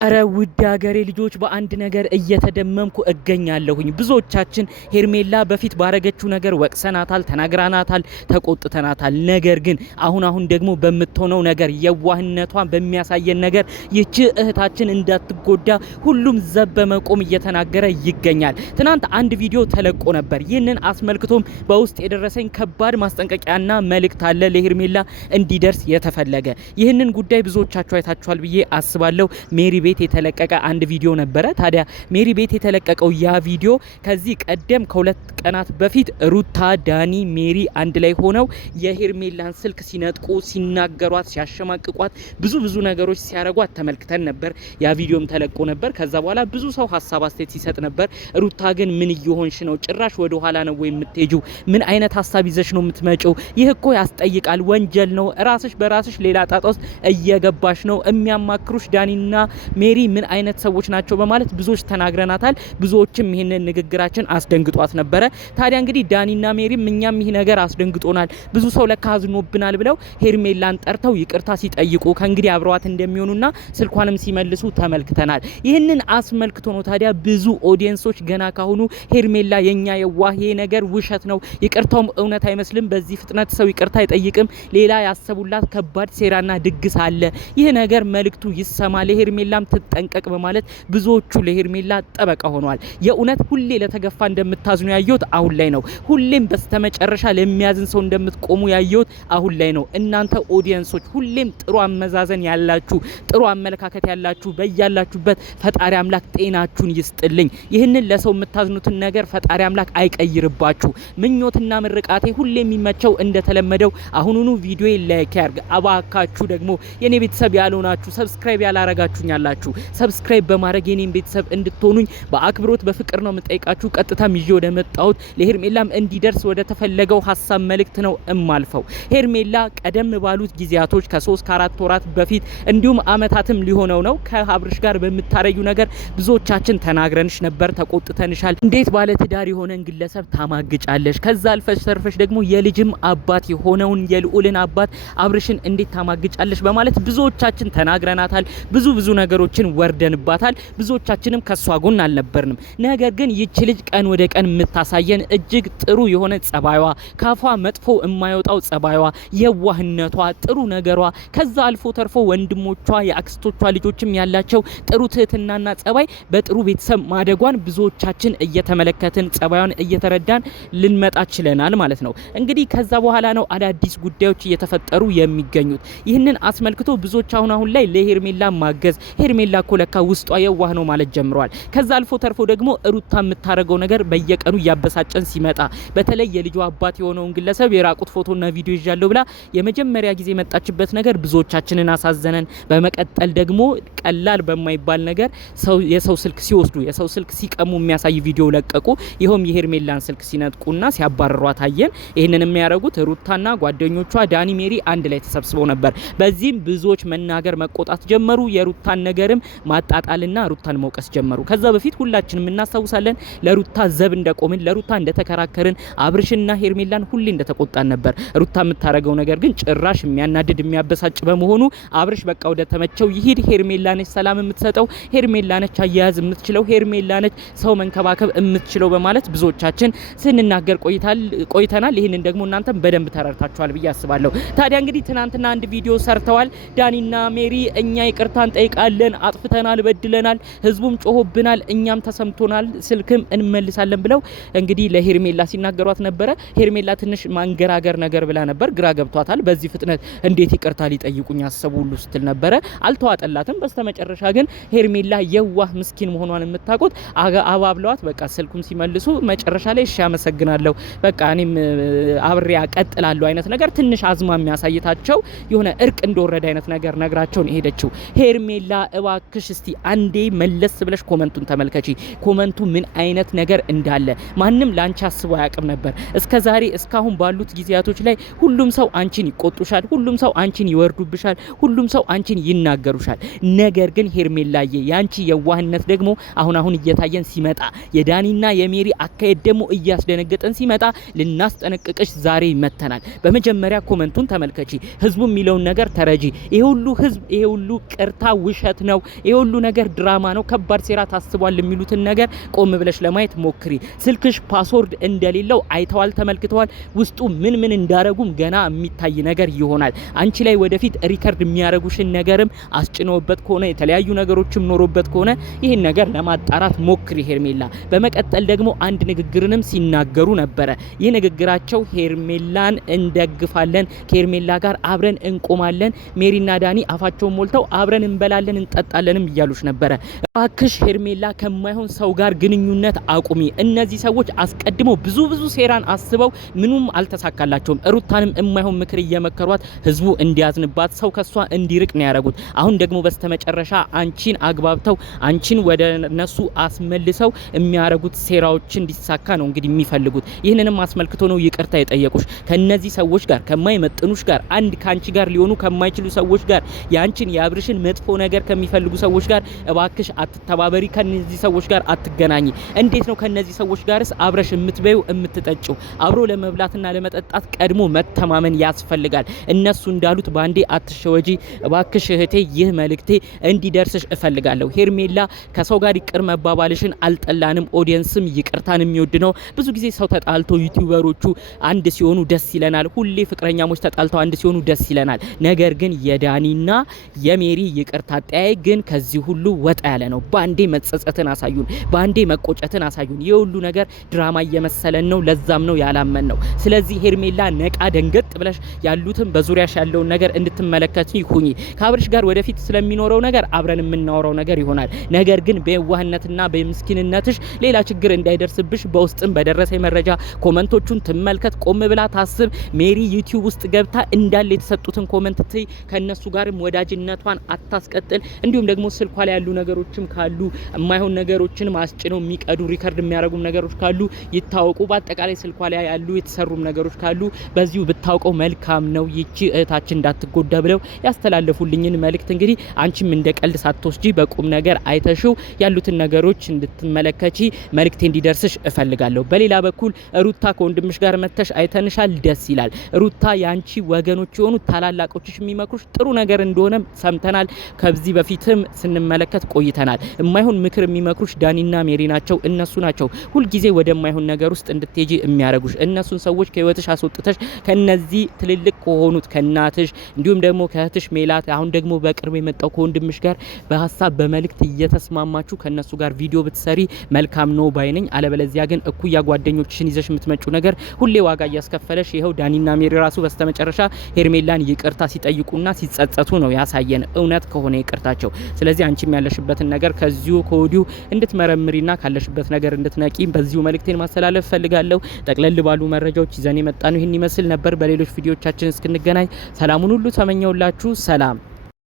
አረ ውድ ሀገሬ ልጆች በአንድ ነገር እየተደመምኩ እገኛለሁኝ። ብዙዎቻችን ሄርሜላ በፊት ባረገችው ነገር ወቅሰናታል፣ ተናግራናታል፣ ተቆጥተናታል። ነገር ግን አሁን ደግሞ በምትሆነው ነገር የዋህነቷን በሚያሳየን ነገር ይቺ እህታችን እንዳትጎዳ ሁሉም ዘብ በመቆም እየተናገረ ይገኛል። ትናንት አንድ ቪዲዮ ተለቆ ነበር። ይህንን አስመልክቶም በውስጥ የደረሰኝ ከባድ ማስጠንቀቂያና መልእክት አለ ለሄርሜላ እንዲደርስ የተፈለገ። ይህንን ጉዳይ ብዙዎቻችሁ አይታችኋል ብዬ አስባለሁ። ሜሪ ቤት የተለቀቀ አንድ ቪዲዮ ነበረ። ታዲያ ሜሪ ቤት የተለቀቀው ያ ቪዲዮ ከዚህ ቀደም ከሁለት ቀናት በፊት ሩታ፣ ዳኒ፣ ሜሪ አንድ ላይ ሆነው የሄርሜላን ስልክ ሲነጥቁ፣ ሲናገሯት፣ ሲያሸማቅቋት ብዙ ነገሮች ሲያረጓት ተመልክተን ነበር። ያ ቪዲዮም ተለቆ ነበር። ከዛ በኋላ ብዙ ሰው ሀሳብ አስተያየት ሲሰጥ ነበር። ሩታ ግን ምን እየሆንሽ ነው? ጭራሽ ወደ ኋላ ነው ወይ የምትሄጂው? ምን አይነት ሀሳብ ይዘሽ ነው የምትመጪው? ይህ እኮ ያስጠይቃል፣ ወንጀል ነው። ራስሽ በራስሽ ሌላ ጣጣ ውስጥ እየገባሽ ነው። የሚያማክሩሽ ዳኒና ሜሪ ምን አይነት ሰዎች ናቸው በማለት ብዙዎች ተናግረናታል። ብዙዎችም ይሄንን ንግግራችን አስደንግጧት ነበረ። ታዲያ እንግዲህ ዳኒና ሜሪም እኛም ይሄ ነገር አስደንግጦናል፣ ብዙ ሰው ለካ አዝኖብናል ብለው ሄርሜላን ጠርተው ይቅርታ ሲጠይቁ ከእንግዲህ አብረዋት እንደሚሆኑና ስልኳንም ሲመልሱ ተመልክተናል። ይህንን አስመልክቶ ነው ታዲያ ብዙ ኦዲየንሶች ገና ካሁኑ ሄርሜላ የኛ የዋህ ነገር ውሸት ነው፣ ይቅርታውም እውነት አይመስልም፣ በዚህ ፍጥነት ሰው ይቅርታ አይጠይቅም፣ ሌላ ያሰቡላት ከባድ ሴራና ድግስ አለ፣ ይህ ነገር መልእክቱ ይሰማ፣ ለሄርሜላም ትጠንቀቅ በማለት ብዙዎቹ ለሄርሜላ ጠበቃ ሆነዋል። የእውነት ሁሌ ለተገፋ እንደምታዝኑ ያየሁት አሁን ላይ ነው። ሁሌም በስተመጨረሻ ለሚያዝን ሰው እንደምትቆሙ ያየሁት አሁን ላይ ነው። እናንተ ኦዲየንሶች ሁሌም ጥሩ አመዛዘን ያላችሁ፣ ጥሩ አመለካከት ያላችሁ በያላችሁበት ፈጣሪ አምላክ ጤናችሁን ይስጥልኝ። ይህንን ለሰው የምታዝኑትን ነገር ፈጣሪ አምላክ አይቀይርባችሁ። ምኞትና ምርቃቴ ሁሌ የሚመቸው እንደተለመደው አሁኑኑ ቪዲዮ ላይክ ያርግ። አባካችሁ ደግሞ የኔ ቤተሰብ ያልሆናችሁ ሰብስክራይብ ያላረጋችሁኝ አላችሁ ሰብስክራይብ በማድረግ የኔን ቤተሰብ እንድትሆኑኝ በአክብሮት በፍቅር ነው የምጠይቃችሁ። ቀጥታም ይዤ ወደ መጣሁት ለሄርሜላም እንዲደርስ ወደ ተፈለገው ሀሳብ መልእክት ነው እማልፈው። ሄርሜላ ቀደም ባሉት ጊዜያቶች ከ3 ከ4 ወራት በፊት እንዲሁም አመታትም ሊሆነው ነው ከአብርሽ ጋር በምታረዩ ነገር ብዙዎቻችን ተናግረንሽ ነበር፣ ተቆጥተንሻል። እንዴት ባለ ትዳር የሆነን ግለሰብ ታማግጫለሽ? ከዛ አልፈሽ ተርፈሽ ደግሞ የልጅም አባት የሆነውን የልዑልን አባት አብርሽን እንዴት ታማግጫለሽ? በማለት ብዙዎቻችን ተናግረናታል። ብዙ ነገሮችን ወርደንባታል። ብዙዎቻችንም ከሷ ጎን አልነበርንም። ነገር ግን ይቺ ልጅ ቀን ወደ ቀን የምታሳየን እጅግ ጥሩ የሆነ ጸባይዋ፣ ካፏ መጥፎ የማይወጣው ጸባይዋ፣ የዋህነቷ፣ ጥሩ ነገሯ፣ ከዛ አልፎ ተርፎ ወንድሞቿ የአክስቶቿ ልጆችም ያላቸው ጥሩ ትህትናና ጸባይ በጥሩ ቤተሰብ ማደጓን ብዙዎቻችን እየተመለከትን ጸባዩን እየተረዳን ልንመጣ ችለናል ማለት ነው። እንግዲህ ከዛ በኋላ ነው አዳዲስ ጉዳዮች እየተፈጠሩ የሚገኙት። ይህንን አስመልክቶ ብዙዎች አሁን ላይ ለሄርሜላ ማገዝ ሄርሜላ እኮ ለካ ውስጧ የዋህ ነው ማለት ጀምሯል። ከዛ አልፎ ተርፎ ደግሞ ሩታ የምታረገው ነገር በየቀኑ ያበሳጨን ሲመጣ በተለይ የልጇ አባት የሆነውን ግለሰብ የራቁት ፎቶና ቪዲዮ ይዣለሁ ብላ የመጀመሪያ ጊዜ መጣችበት ነገር ብዙዎቻችንን አሳዘነን። በመቀጠል ደግሞ ቀላል በማይባል ነገር የሰው ስልክ ሲወስዱ፣ የሰው ስልክ ሲቀሙ የሚያሳይ ቪዲዮ ለቀቁ። ይሄም የሄርሜላን ስልክ ሲነጥቁና ሲያባርሯት አየን። ይሄንን የሚያረጉት ሩታና ጓደኞቿ ዳኒ፣ ሜሪ አንድ ላይ ተሰብስበው ነበር። በዚህም ብዙዎች መናገር መቆጣት ጀመሩ። የሩታን ነገርም ማጣጣልና ሩታን መውቀስ ጀመሩ። ከዛ በፊት ሁላችንም እናስታውሳለን ለሩታ ዘብ እንደቆምን፣ ለሩታ እንደተከራከርን፣ አብርሽና ሄርሜላን ሁሌ እንደተቆጣን ነበር። ሩታ የምታረገው ነገር ግን ጭራሽ የሚያናድድ የሚያበሳጭ በመሆኑ አብርሽ በቃ ወደ ተመቸው ይሂድ፣ ሄርሜላ ነች ሰላም የምትሰጠው፣ ሄርሜላ ነች አያያዝ የምትችለው፣ ሄርሜላ ነች ሰው መንከባከብ የምትችለው በማለት ብዙዎቻችን ስንናገር ቆይተናል። ይህንን ደግሞ እናንተም በደንብ ተረድታችኋል ብዬ አስባለሁ። ታዲያ እንግዲህ ትናንትና አንድ ቪዲዮ ሰርተዋል ዳኒና ሜሪ። እኛ ይቅርታን ጠይቃለን፣ አጥፍተናል፣ በድለናል፣ ህዝቡም ጮሆብናል፣ እኛም ተሰምቶናል፣ ስልክም እንመልሳለን ብለው እንግዲህ ለሄርሜላ ሲናገሯት ነበረ። ሄርሜላ ትንሽ ማንገራገር ነገር ብላ ነበር፣ ግራ ገብቷታል። በዚህ ፍጥነት እንዴት ይቅርታ ሊጠይቁኝ አሰቡ ሁሉ ስትል ነበረ። አልተዋጠላትም። በስተመጨረሻ ግን ሄርሜላ የዋህ ምስኪን መሆኗን የምታውቁት አባብለዋት በቃ ስልኩም ሲመልሱ መጨረሻ ላይ እሺ አመሰግናለሁ፣ በቃ እኔም አብሬ አቀጥላለሁ አይነት ነገር ትንሽ አዝማሚያ ያሳይታቸው የሆነ እርቅ እንደወረደ አይነት ነገር ነግራቸው ነው ሄደችው። ሄርሜላ እባክሽ እስቲ አንዴ መለስ ብለሽ ኮመንቱን ተመልከቺ። ኮመንቱ ምን አይነት ነገር እንዳለ ማንም ላንቺ አስቦ አያውቅም ነበር። እስከዛሬ እስካሁን ባሉት ጊዜያቶች ላይ ሁሉም ሰው አንቺን ይቆጡሻል፣ ሁሉም ሰው አንቺን ይወርዱብሻል፣ ሁሉም ሰው አንቺን ይናገሩሻል። ነገር ግን ሄርሜላዬ ያንቺ የዋህነት ደግሞ አሁን እየታየን ሲመጣ፣ የዳኒና የሜሪ አካሄድ ደግሞ እያስደነገጠን ሲመጣ ልናስጠነቅቅሽ ዛሬ መተናል። በመጀመሪያ ኮመንቱን ተመልከቺ። ህዝቡ የሚለውን ነገር ተረጂ። ይሄ ሁሉ ህዝብ ይሄ ሁሉ ቅርታ ውሸት ነው? ይሄ ሁሉ ነገር ድራማ ነው? ከባድ ሴራ ታስቧል የሚሉትን ነገር ቆም ብለሽ ለማየት ሞክሪ። ስልክሽ ፓስወርድ እንደሌለው አይተዋል፣ ተመልክተዋል። ውስጡ ምን እንዳረጉም ገና የሚታይ ነገር ይሆናል። አንቺ ላይ ወደፊት ሪከርድ የሚያረጉሽን ነገርም አስጭነውበት ከሆነ የተለያዩ ነገሮችም ኖሮበት ከሆነ ይህን ነገር ለማጣራት ሞክሪ ሄርሜላ። በመቀጠል ደግሞ አንድ ንግግርንም ሲናገሩ ነበረ። ይህ ንግግራቸው ሄርሜላን እንደግፋለን፣ ከሄርሜላ ጋር አብረን እንቆማለን፣ ሜሪና ዳኒ አፋቸውን ሞልተው አብረን እንበላለን እንጠጣለንም እያሉሽ ነበረ። እባክሽ ሄርሜላ ከማይሆን ሰው ጋር ግንኙነት አቁሚ። እነዚህ ሰዎች አስቀድመው ብዙ ሴራን አስበው ምኑም አልተሳካላቸውም። ሩታንም የማይሆን ምክር እየመከሯት ህዝቡ እንዲያዝንባት ሰው ከሷ እንዲርቅ ነው ያደረጉት። አሁን ደግሞ በስተመጨረሻ አንቺን አግባብተው አንቺን ወደ ነሱ አስመልሰው የሚያረጉት ሴራዎች እንዲሳካ ነው እንግዲህ የሚፈልጉት። ይህንንም አስመልክቶ ነው ይቅርታ የጠየቁሽ። ከነዚህ ሰዎች ጋር ከማይመጥኑሽ ጋር አንድ ካንቺ ጋር ሊሆኑ ከማይችሉ ሰዎች ጋር ያንቺን ያብርሽን መጥፎ ነገር ከሚፈልጉ ሰዎች ጋር እባክሽ አትተባበሪ። ከነዚህ ሰዎች ጋር አትገናኝ። እንዴት ነው ከነዚህ ሰዎች ጋርስ አብረሽ የምትበዩ የምትጠጪው? አብሮ ለመብላትና ለመጠጣት ቀድሞ መተማመን ያስፈልጋል። እነሱ እንዳሉት ባንዴ አትሸወጂ እባክሽ እህቴ። ይህ መልእክቴ እንዲደርስሽ እፈልጋለሁ። ሄርሜላ ከሰው ጋር ይቅር መባባልሽን አልጠላንም። ኦዲየንስም ይቅርታን የሚወድ ነው። ብዙ ጊዜ ሰው ተጣልቶ ዩቲዩበሮቹ አንድ ሲሆኑ ደስ ይለናል። ሁሌ ፍቅረኛሞች ተጣልተው አንድ ሲሆኑ ደስ ይለናል። ነገር ግን የዳኒና የሜሪ ይቅርታ አጠያይ ግን ከዚህ ሁሉ ወጣ ያለ ነው። ባንዴ መጸጸትን አሳዩን፣ ባንዴ መቆጨትን አሳዩን። የሁሉ ነገር ድራማ እየመሰለን ነው። ለዛም ነው ያላመን ነው። ስለዚህ ሄርሜላ ነቃ ደንገጥ ብለሽ ያሉትን በዙሪያሽ ያለውን ነገር እንድትመለከት ይሁኚ። ከአብርሽ ጋር ወደፊት ስለሚኖረው ነገር አብረን የምናወራው ነገር ይሆናል። ነገር ግን በየዋህነትና በምስኪንነትሽ ሌላ ችግር እንዳይደርስብሽ በውስጥም በደረሰ መረጃ ኮመንቶቹን ትመልከት። ቆም ብላ ታስብ። ሜሪ ዩቲዩብ ውስጥ ገብታ እንዳለ የተሰጡትን ኮመንት ትይ። ከነሱ ጋርም ወዳጅነቷን አታስቀጥል። እንዲሁም ደግሞ ስልኳ ላይ ያሉ ነገሮችም ካሉ የማይሆን ነገሮችን ማስጭነው የሚቀዱ ሪከርድ የሚያደርጉም ነገሮች ካሉ ይታወቁ። በአጠቃላይ ስልኳ ላይ ያሉ የተሰሩም ነገሮች ካሉ በዚሁ ብታውቀው መልካም ነው። ይቺ እህታችን እንዳትጎዳ ብለው ያስተላለፉልኝን መልእክት እንግዲህ አንቺም እንደ ቀልድ ሳትወስጂ በቁም ነገር አይተሽው ያሉትን ነገሮች እንድትመለከቺ መልእክቴ እንዲደርስሽ እፈልጋለሁ። በሌላ በኩል ሩታ ከወንድምሽ ጋር መተሽ አይተንሻል፣ ደስ ይላል። ሩታ ያንቺ ወገኖች የሆኑ ታላላቆችሽ የሚመክሩሽ ጥሩ ነገር እንደሆነ ሰምተናል። ከዚህ በፊትም ስንመለከት ቆይተናል። የማይሆን ምክር የሚመክሩሽ ዳኒና ሜሪ ናቸው። እነሱ ናቸው ሁልጊዜ ወደማይሆን ነገር ውስጥ እንድትሄጂ የሚያረጉሽ። እነሱን ሰዎች ከህይወትሽ አስወጥተሽ ከነዚህ ትልልቅ ከሆኑት ከናትሽ እንዲሁም ደግሞ ከእህትሽ ሜላት አሁን ደግሞ በቅርብ የመጣው ከወንድምሽ ጋር በሀሳብ በመልእክት እየተስማማችሁ ከነሱ ጋር ቪዲዮ ብትሰሪ መልካም ነው ባይነኝ። አለበለዚያ ግን እኩያ ጓደኞችሽን ይዘሽ የምትመጪው ነገር ሁሌ ዋጋ እያስከፈለሽ ይኸው ዳኒና ሜሪ ራሱ በስተመጨረሻ ሄርሜላን ይቅርታ ሲጠይቁና ሲጸጸቱ ነው ያሳየን፣ እውነት ከሆነ ይቅርታቸው። ስለዚህ አንቺም ያለሽበትን ነገር ከዚሁ ከወዲሁ እንድትመረምሪና ካለሽበት ነገር እንድትነቂ በዚሁ መልእክቴን ማስተላለፍ ፈልጋለሁ። ጠቅለል ባሉ መረጃዎች ይዘን የመጣነው ይህን ይመስል ነበር። በሌሎች ቪዲዮዎቻችን እስክንገናኝ ሰላሙን ሁሉ ተመኘውላችሁ። ሰላም።